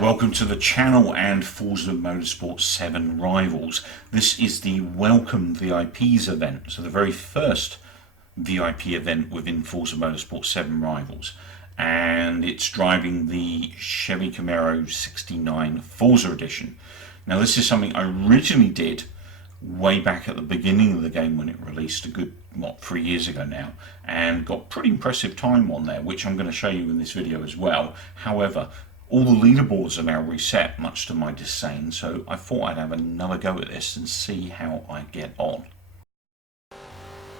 Welcome to the channel and Forza Motorsport 7 Rivals. This is the Welcome VIPs event, so the very first VIP event within Forza Motorsport 7 Rivals. And it's driving the Chevy Camaro 69 Forza Edition. Now this is something I originally did way back at the beginning of the game when it released a good, 3 years ago now, and got pretty impressive time on there, which I'm going to show you in this video as well. However, all the leaderboards are now reset, much to my disdain, so I thought I'd have another go at this and see how I get on.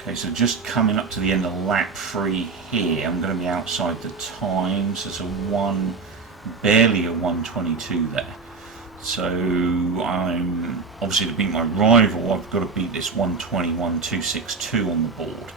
Okay, so just coming up to the end of lap 3 here, I'm going to be outside the time, so it's barely a 1:22 there. So I'm obviously, to beat my rival, I've got to beat this 1:21.262 on the board,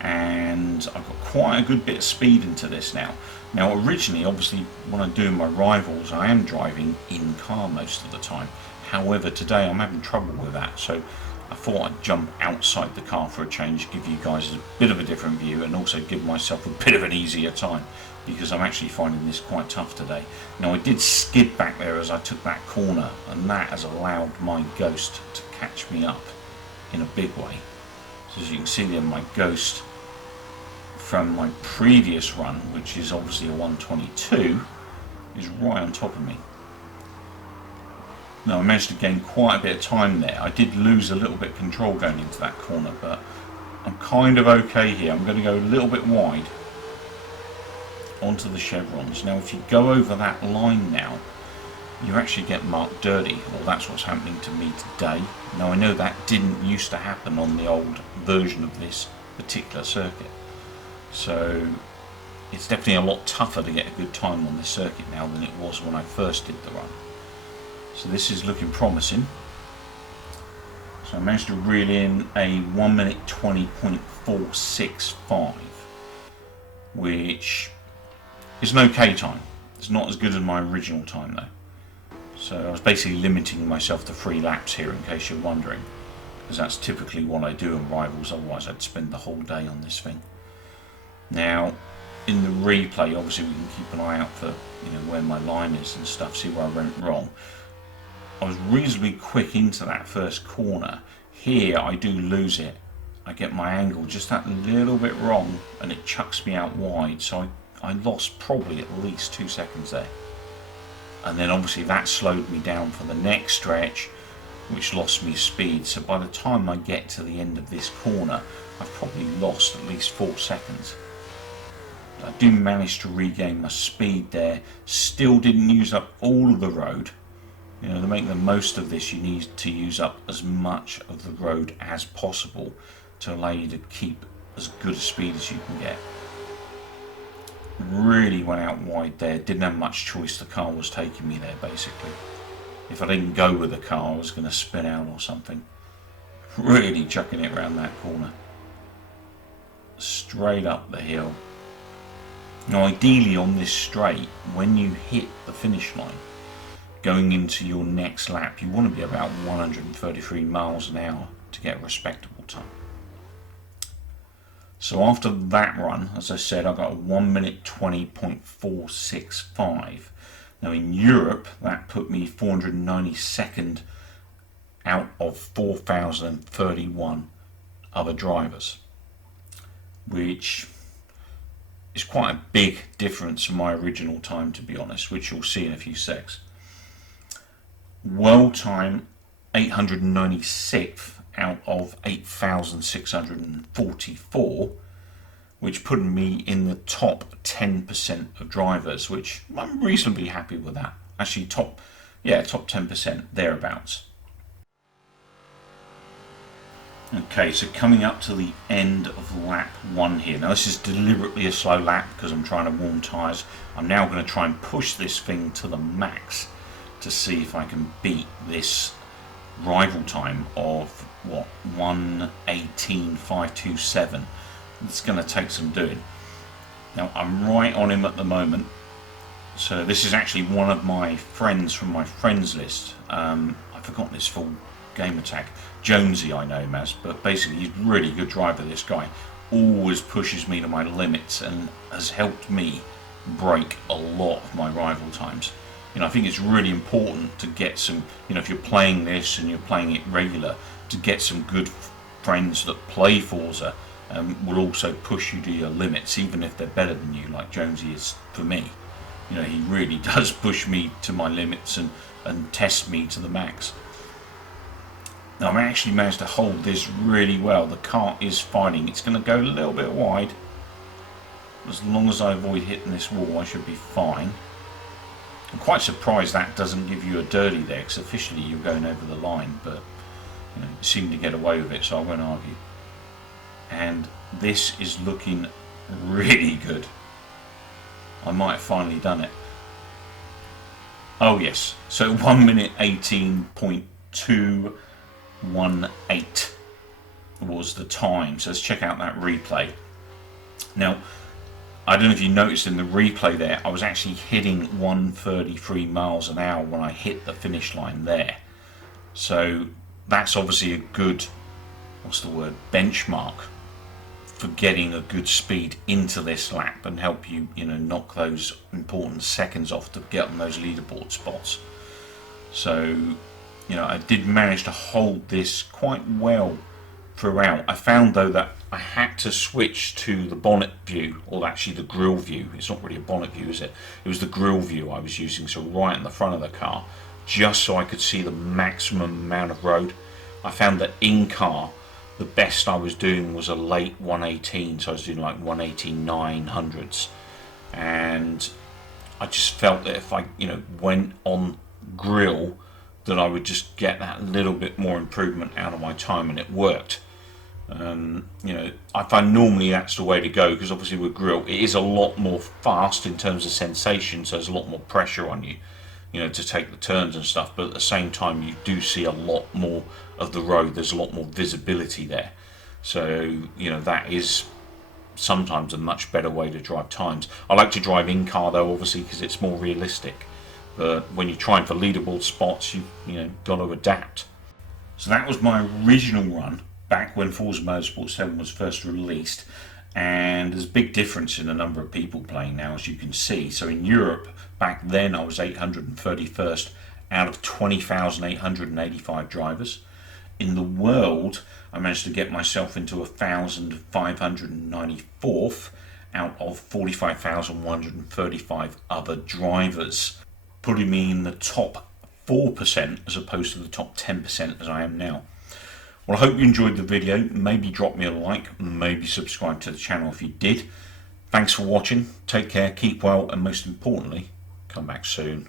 and I've got quite a good bit of speed into this now. Now originally, obviously, when I'm doing my rivals, I am driving in car most of the time. However, today I'm having trouble with that, so I thought I'd jump outside the car for a change, give you guys a bit of a different view, and also give myself a bit of an easier time, because I'm actually finding this quite tough today. Now I did skid back there as I took that corner, and that has allowed my Ghost to catch me up in a big way. So as you can see there, my Ghost from my previous run, which is obviously a 1:22, is right on top of me. Now I managed to gain quite a bit of time there. I did lose a little bit of control going into that corner, but I'm kind of okay here. I'm going to go a little bit wide onto the chevrons. Now if you go over that line now, you actually get marked dirty, or that's what's happening to me today. Now I know that didn't used to happen on the old version of this particular circuit, so it's definitely a lot tougher to get a good time on this circuit now than it was when I first did the run. So this is looking promising. So I managed to reel in a 1:20.465, which is an okay time. It's not as good as my original time though. So I was basically limiting myself to 3 laps here, in case you're wondering, because that's typically what I do in rivals, otherwise I'd spend the whole day on this thing. Now in the replay, obviously we can keep an eye out for where my line is and stuff, see where I went wrong. I was reasonably quick into that first corner. Here I do lose it. I get my angle just that little bit wrong and it chucks me out wide, so I lost probably at least 2 seconds there. And then obviously that slowed me down for the next stretch, which lost me speed. So by the time I get to the end of this corner, I've probably lost at least 4 seconds. I do manage to regain my speed there. Still didn't use up all of the road. To make the most of this, you need to use up as much of the road as possible to allow you to keep as good a speed as you can get. Really went out wide there, didn't have much choice, the car was taking me there basically. If I didn't go with the car, I was going to spin out or something. Really chucking it around that corner. Straight up the hill. Now ideally on this straight, when you hit the finish line, going into your next lap, you want to be about 133 miles an hour to get a respectable time. So after that run, as I said, I got a 1:20.465. Now in Europe, that put me 492nd out of 4,031 other drivers, which is quite a big difference from my original time, to be honest, which you'll see in a few secs. World time 896th out of 8,644, which put me in the top 10% of drivers, which I'm reasonably happy with that. Actually top 10% thereabouts. Okay, so coming up to the end of lap 1 here. Now this is deliberately a slow lap because I'm trying to warm tyres. I'm now going to try and push this thing to the max to see if I can beat this rival time of 1:18.527. It's going to take some doing. Now I'm right on him at the moment. So this is actually one of my friends from my friends list. I've forgotten his full game attack. Jonesy I know him as, but basically he's a really good driver, this guy. always pushes me to my limits and has helped me break a lot of my rival times. I think it's really important to get some, if you're playing this and you're playing it regular, to get some good friends that play Forza, will also push you to your limits, even if they're better than you, like Jonesy is for me. He really does push me to my limits and test me to the max. Now, I actually managed to hold this really well. The car is fighting. It's going to go a little bit wide. As long as I avoid hitting this wall, I should be fine. I'm quite surprised that doesn't give you a dirty there, because officially you're going over the line, but you seem to get away with it, so I won't argue. And this is looking really good. I might have finally done it. Oh yes, so 1 minute 18.218 was the time. So let's check out that replay. Now, I don't know if you noticed in the replay there, I was actually hitting 133 miles an hour when I hit the finish line there. So that's obviously a good, benchmark for getting a good speed into this lap and help you, knock those important seconds off to get on those leaderboard spots. So, I did manage to hold this quite well throughout. I found though that I had to switch to the bonnet view, or actually the grille view. It's not really a bonnet view, is it? It was the grille view I was using, so right in the front of the car, just so I could see the maximum amount of road. I found that in car, the best I was doing was a late 118, so I was doing like 118 900s, and I just felt that if I went on grill, that I would just get that little bit more improvement out of my time, and it worked. I find normally that's the way to go, because obviously with grill it is a lot more fast in terms of sensation, so there's a lot more pressure on you, to take the turns and stuff, but at the same time you do see a lot more of the road. There's a lot more visibility there, so that is sometimes a much better way to drive times. I like to drive in car though, obviously, because it's more realistic, but when you're trying for leaderboard spots, you got to adapt. So that was my original run back when Forza Motorsport 7 was first released, and there's a big difference in the number of people playing now, as you can see. So in Europe back then I was 831st out of 20,885 drivers. In the world I managed to get myself into 1,594th out of 45,135 other drivers, putting me in the top 4% as opposed to the top 10% as I am now. Well, I hope you enjoyed the video. Maybe drop me a like, maybe subscribe to the channel if you did. Thanks for watching. Take care, keep well, and most importantly, come back soon.